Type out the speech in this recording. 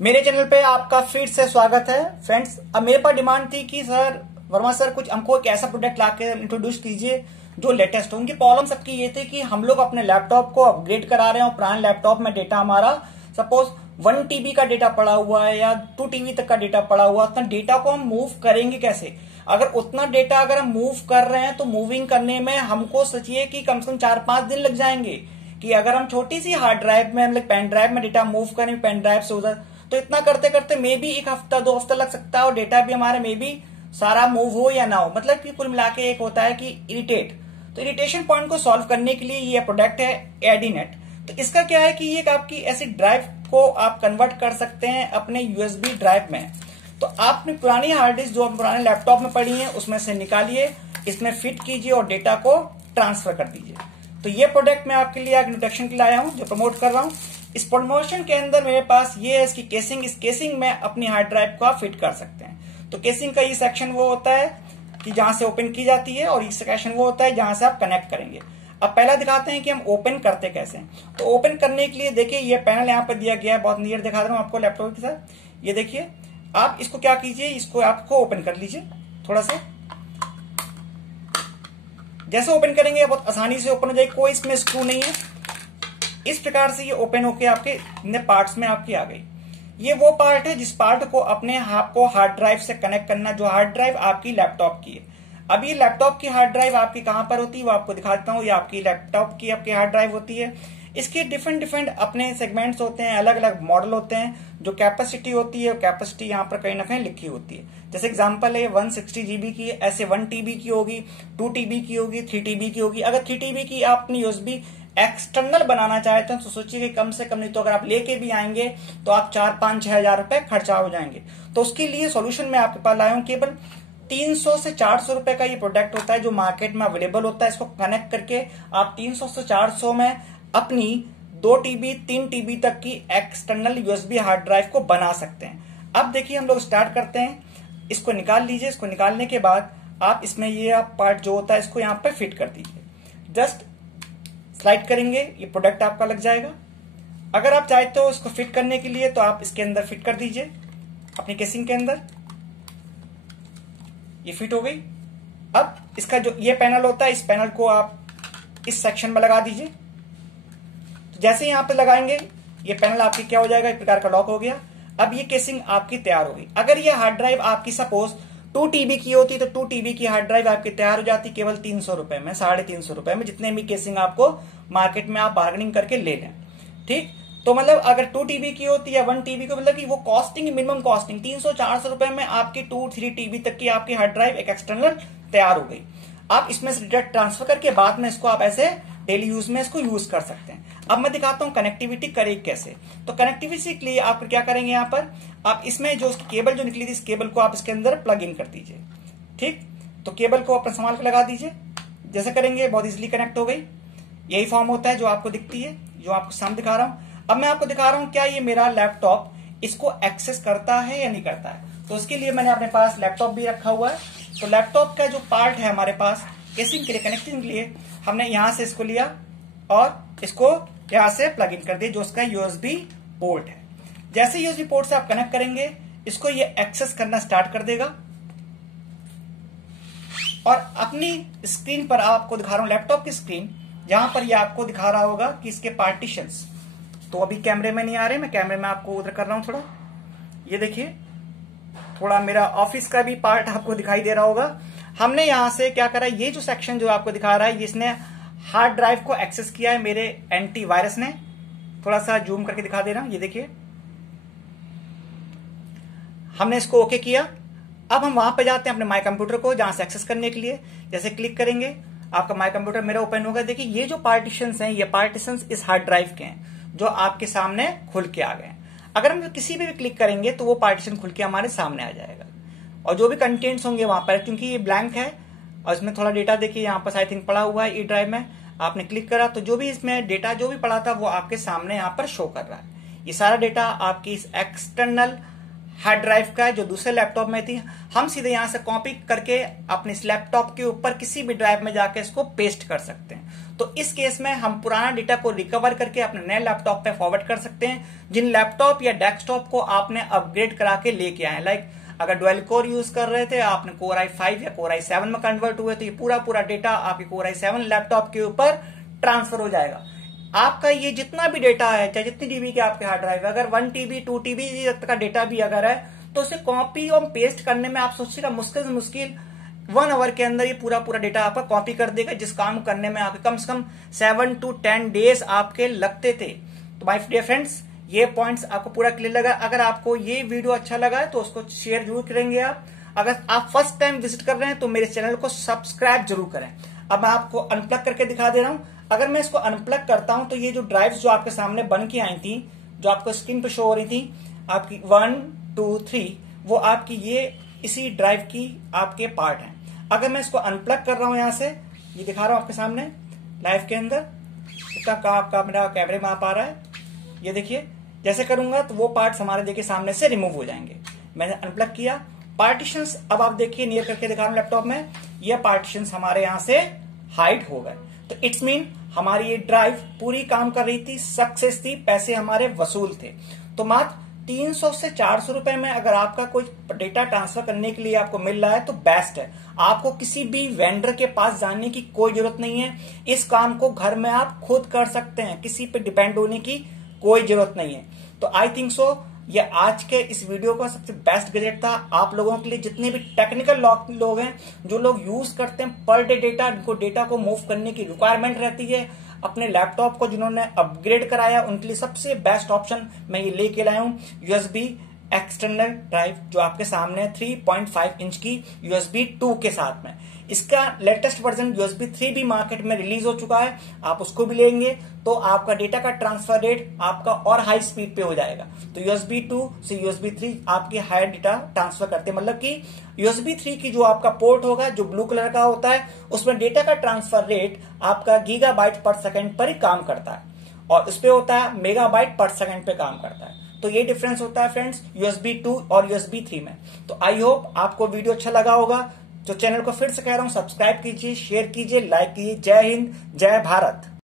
मेरे चैनल पे आपका फिर से स्वागत है फ्रेंड्स। अब मेरे पास डिमांड थी कि सर वर्मा सर कुछ हमको एक ऐसा प्रोडक्ट लाके इंट्रोड्यूस कीजिए जो लेटेस्ट हो। उनकी प्रॉब्लम सबकी ये थी कि हम लोग अपने लैपटॉप को अपग्रेड करा रहे हैं और पुराने लैपटॉप में डेटा हमारा सपोज 1 TB का डेटा पड़ा हुआ है या 2 TB तक का डेटा पड़ा हुआ है। उतना डेटा को हम मूव करेंगे कैसे? अगर उतना डेटा अगर हम मूव कर रहे हैं तो मूविंग करने में हमको सोचिए कि कम से कम 4-5 दिन लग जाएंगे। कि अगर हम छोटी सी हार्ड ड्राइव में मतलब पेन ड्राइव में डेटा मूव करें पेन ड्राइव से उधर, तो इतना करते करते मे भी 1 हफ्ता 2 हफ्ता लग सकता है और डेटा भी हमारे मे भी सारा मूव हो या ना हो। मतलब कि कुल मिला के एक होता है कि इरिटेट। तो इरिटेशन पॉइंट को सॉल्व करने के लिए ये प्रोडक्ट है एडीनेट। तो इसका क्या है कि ये आपकी ऐसी ड्राइव को आप कन्वर्ट कर सकते हैं अपने यूएसबी ड्राइव में। तो आपने पुरानी हार्ड डिस्क जो पुराने लैपटॉप में पड़ी है उसमें से निकालिए, इसमें फिट कीजिए और डेटा को ट्रांसफर कर दीजिए। तो ये प्रोडक्ट मैं आपके लिए इंट्रोडक्शन के लिए आया हूं जो प्रमोट कर रहा हूं। इस प्रमोशन के अंदर मेरे पास ये है इसकी केसिंग। इस केसिंग में अपनी हार्ड ड्राइव को आप फिट कर सकते हैं। तो केसिंग का ये सेक्शन वो होता है कि जहां से ओपन की जाती है और ये सेक्शन वो होता है जहां से आप कनेक्ट करेंगे। अब पहला दिखाते हैं कि हम ओपन करते कैसे हैं। तो ओपन करने के लिए देखिए ये पैनल यहाँ पर दिया गया है, बहुत नियर दिखा रहा हूँ आपको लैपटॉप के साथ। ये देखिए आप इसको क्या कीजिए, इसको आपको ओपन कर लीजिए थोड़ा सा। जैसे ओपन करेंगे बहुत आसानी से ओपन हो जाएगी, कोई इसमें स्क्रू नहीं है। इस प्रकार से ये ओपन होके आपके इतने पार्ट्स में आपकी आ गई। ये वो पार्ट है जिस पार्ट को अपने आपको हार्ड ड्राइव से कनेक्ट करना, जो हार्ड ड्राइव आपकी लैपटॉप की है। अब ये लैपटॉप की हार्ड ड्राइव आपकी कहां पर होती है वो आपको दिखा देता हूं। ये आपकी लैपटॉप की आपकी हार्ड ड्राइव होती है। इसके डिफरेंट अपने सेगमेंट्स होते हैं, अलग अलग मॉडल होते हैं। जो कैपेसिटी होती है कैपेसिटी यहाँ पर कहीं ना कहीं लिखी होती है। जैसे एग्जांपल है 160 GB की, ऐसे 1 TB की होगी, 2 TB की होगी, 3 TB की होगी। अगर 3 TB की आप अपनी यूएसबी एक्सटर्नल बनाना चाहते हैं तो सोचिए कि कम से कम नहीं तो अगर आप लेके भी आएंगे तो आप 4-5-6 हजार रुपए खर्चा हो जाएंगे। तो उसके लिए सॉल्यूशन में आपके पास लाया हूं। केवल 300 से 400 रुपए का ये प्रोडक्ट होता है जो मार्केट में अवेलेबल होता है। इसको कनेक्ट करके आप 300 से 400 में अपनी 2 TB 3 TB तक की एक्सटर्नल यूएसबी हार्ड ड्राइव को बना सकते हैं। अब देखिए हम लोग स्टार्ट करते हैं। इसको निकाल लीजिए। इसको निकालने के बाद आप इसमें ये आप पार्ट जो होता है इसको यहाँ पे फिट कर दीजिए। जस्ट स्लाइड करेंगे ये प्रोडक्ट आपका लग जाएगा। अगर आप चाहते हो इसको फिट करने के लिए तो आप इसके अंदर फिट कर दीजिए अपनी केसिंग के अंदर। ये फिट हो गई। अब इसका जो ये पैनल होता है इस पैनल को आप इस सेक्शन में लगा दीजिए। तो जैसे यहां पे लगाएंगे ये पैनल आपकी क्या हो जाएगा, एक प्रकार का लॉक हो गया। अब ये केसिंग आपकी तैयार हो गई। अगर ये हार्ड ड्राइव आपकी सपोज 2 TB की होती तो 2 TB की हार्ड ड्राइव आपकी तैयार हो जाती केवल 300 रुपए में, 350 रुपए में, जितने भी केसिंग आपको मार्केट में आप बार्गेनिंग करके ले लें। ठीक, तो मतलब अगर 2 TB की होती या 1 TB को मतलब कि वो कॉस्टिंग मिनिमम कॉस्टिंग 300-400 रुपए में आपकी 2-3 TB तक की आपकी हार्ड ड्राइव एक एक्सटर्नल तैयार हो गई। आप इसमें से डायरेक्ट ट्रांसफर करके बाद में इसको आप ऐसे डेली यूज में इसको यूज कर सकते हैं। अब मैं दिखाता हूं कनेक्टिविटी करें कैसे। तो कनेक्टिविटी के लिए आप क्या करेंगे, यहाँ पर आप इसमें जो केबल जो निकली थी इस केबल को आप इसके अंदर प्लग इन कर दीजिए। ठीक, तो केबल को अपने संभाल के लगा दीजिए। जैसे करेंगे बहुत इजीली कनेक्ट हो गई। यही फॉर्म होता है जो आपको दिखती है, जो आपको सामने दिखा रहा हूं। अब मैं आपको दिखा रहा हूं क्या ये मेरा लैपटॉप इसको एक्सेस करता है या नहीं करता है। तो उसके लिए मैंने अपने पास लैपटॉप भी रखा हुआ है। तो लैपटॉप का जो पार्ट है हमारे पास केसिंग के लिए कनेक्टिंग के लिए हमने यहां से इसको लिया और इसको यहां से प्लग इन कर दिया जो उसका यूएसबी पोर्ट है। जैसे यूएसबी पोर्ट से आप कनेक्ट करेंगे इसको ये एक्सेस करना स्टार्ट कर देगा। और अपनी स्क्रीन पर आपको दिखा रहा हूं लैपटॉप की स्क्रीन, जहां पर ये आपको दिखा रहा होगा कि इसके पार्टीशंस। तो अभी कैमरे में नहीं आ रहे, मैं कैमरे में आपको उधर कर रहा हूं थोड़ा। ये देखिए थोड़ा मेरा ऑफिस का भी पार्ट आपको दिखाई दे रहा होगा। हमने यहां से क्या करा, ये जो सेक्शन जो आपको दिखा रहा है इसने हार्ड ड्राइव को एक्सेस किया है मेरे एंटीवायरस ने। थोड़ा सा जूम करके दिखा दे रहा हूं, ये देखिए हमने इसको ओके किया। अब हम वहां पे जाते हैं अपने माई कंप्यूटर को जहां से एक्सेस करने के लिए। जैसे क्लिक करेंगे आपका माई कंप्यूटर मेरा ओपन होगा। देखिए ये जो पार्टीशंस हैं ये पार्टीशंस इस हार्ड ड्राइव के हैं जो आपके सामने खुल के आ गए। अगर हम किसी पे भी क्लिक करेंगे तो वो पार्टीशन खुल के हमारे सामने आ जाएगा और जो भी कंटेंट्स होंगे वहां पर, क्योंकि ये ब्लैंक है और इसमें थोड़ा डेटा देखिए यहाँ पर आई थिंक पड़ा हुआ है ई ड्राइव में। आपने क्लिक करा तो जो भी इसमें डेटा जो भी पड़ा था वो आपके सामने यहाँ पर शो कर रहा है। ये सारा डेटा आपकी इस एक्सटर्नल हार्ड ड्राइव का है जो दूसरे लैपटॉप में थी। हम सीधे यहां से कॉपी करके अपने इस लैपटॉप के ऊपर किसी भी ड्राइव में जाकर इसको पेस्ट कर सकते हैं। तो इस केस में हम पुराना डेटा को रिकवर करके अपने नए लैपटॉप पे फॉरवर्ड कर सकते हैं, जिन लैपटॉप या डेस्कटॉप को आपने अपग्रेड करा के लेके आए। लाइक अगर डुअल कोर यूज कर रहे थे, आपने कोर i5 या कोर i7 में कन्वर्ट हुए, तो ये पूरा डेटा आपके कोर i7 लैपटॉप के ऊपर ट्रांसफर हो जाएगा। आपका ये जितना भी डेटा है, चाहे जितनी टीबी के आपके हार्ड ड्राइव है, अगर 1 TB 2 TB तक का डेटा भी अगर है, तो उसे कॉपी और पेस्ट करने में आप सोचिएगा मुश्किल से मुश्किल 1 आवर के अंदर ये पूरा डेटा आपका कॉपी कर देगा, जिस काम करने में आपके कम से कम 7 to 10 डेज आपके लगते थे। तो माय डियर फ्रेंड्स, ये पॉइंट्स आपको पूरा क्लियर लगा। अगर आपको ये वीडियो अच्छा लगा है तो उसको शेयर जरूर करेंगे आप। अगर आप फर्स्ट टाइम विजिट कर रहे हैं तो मेरे चैनल को सब्सक्राइब जरूर करें। अब मैं आपको अनप्लग करके दिखा दे रहा हूं। अगर मैं इसको अनप्लग करता हूं तो ये जो ड्राइव्स जो आपके सामने बन के आई थी, जो आपको स्क्रीन पे शो हो रही थी, आपकी 1 2 3, वो आपकी ये इसी ड्राइव की आपके पार्ट हैं। अगर मैं इसको अनप्लग कर रहा हूं, यहां से ये दिखा रहा हूं आपके सामने लाइव के अंदर, इतना आपका मेरा कैमरे में आ पा रहा है, ये देखिए। जैसे करूंगा तो वो पार्ट्स हमारे देखिए सामने से रिमूव हो जाएंगे। मैंने अनप्लग किया, पार्टीशंस अब आप देखिए नियर करके दिखा रहा हूं लैपटॉप में, ये पार्टीशंस हमारे यहां से हाइड हो गए। तो इट्स मीन हमारी ये ड्राइव पूरी काम कर रही थी, सक्सेस थी, पैसे हमारे वसूल थे। तो मात्र 300 से 400 रुपए में अगर आपका कोई डेटा ट्रांसफर करने के लिए आपको मिल रहा है तो बेस्ट है। आपको किसी भी वेंडर के पास जाने की कोई जरूरत नहीं है। इस काम को घर में आप खुद कर सकते हैं, किसी पे डिपेंड होने की कोई जरूरत नहीं है। तो आई थिंक सो ये आज के इस वीडियो का सबसे बेस्ट गैजेट था आप लोगों के लिए। जितने भी टेक्निकल लोग हैं, जो लोग यूज करते हैं पर डे डेटा, जिनको डेटा को मूव करने की रिक्वायरमेंट रहती है, अपने लैपटॉप को जिन्होंने अपग्रेड कराया, उनके लिए सबसे बेस्ट ऑप्शन मैं ये लेके लाया हूं, यूएसबी एक्सटर्नल ड्राइव, जो आपके सामने 3.5 इंच की USB 2 के साथ में। इसका लेटेस्ट वर्जन USB 3 भी मार्केट में रिलीज हो चुका है। आप उसको भी लेंगे तो आपका डेटा का ट्रांसफर रेट आपका और हाई स्पीड पे हो जाएगा। तो USB 2 से USB 3 आपकी हायर डेटा ट्रांसफर करते हैं, मतलब कि USB 3 की जो आपका पोर्ट होगा, जो ब्लू कलर का होता है, उसमें डेटा का ट्रांसफर रेट आपका गीगाबाइट पर सेकंड पर ही काम करता है, और उस पे होता है मेगाबाइट पर सेकंड पे काम करता है। तो ये डिफरेंस होता है फ्रेंड्स USB 2 और USB 3 में। तो आई होप आपको वीडियो अच्छा लगा होगा। तो चैनल को फिर से कह रहा हूं, सब्सक्राइब कीजिए, शेयर कीजिए, लाइक कीजिए। जय हिंद, जय भारत।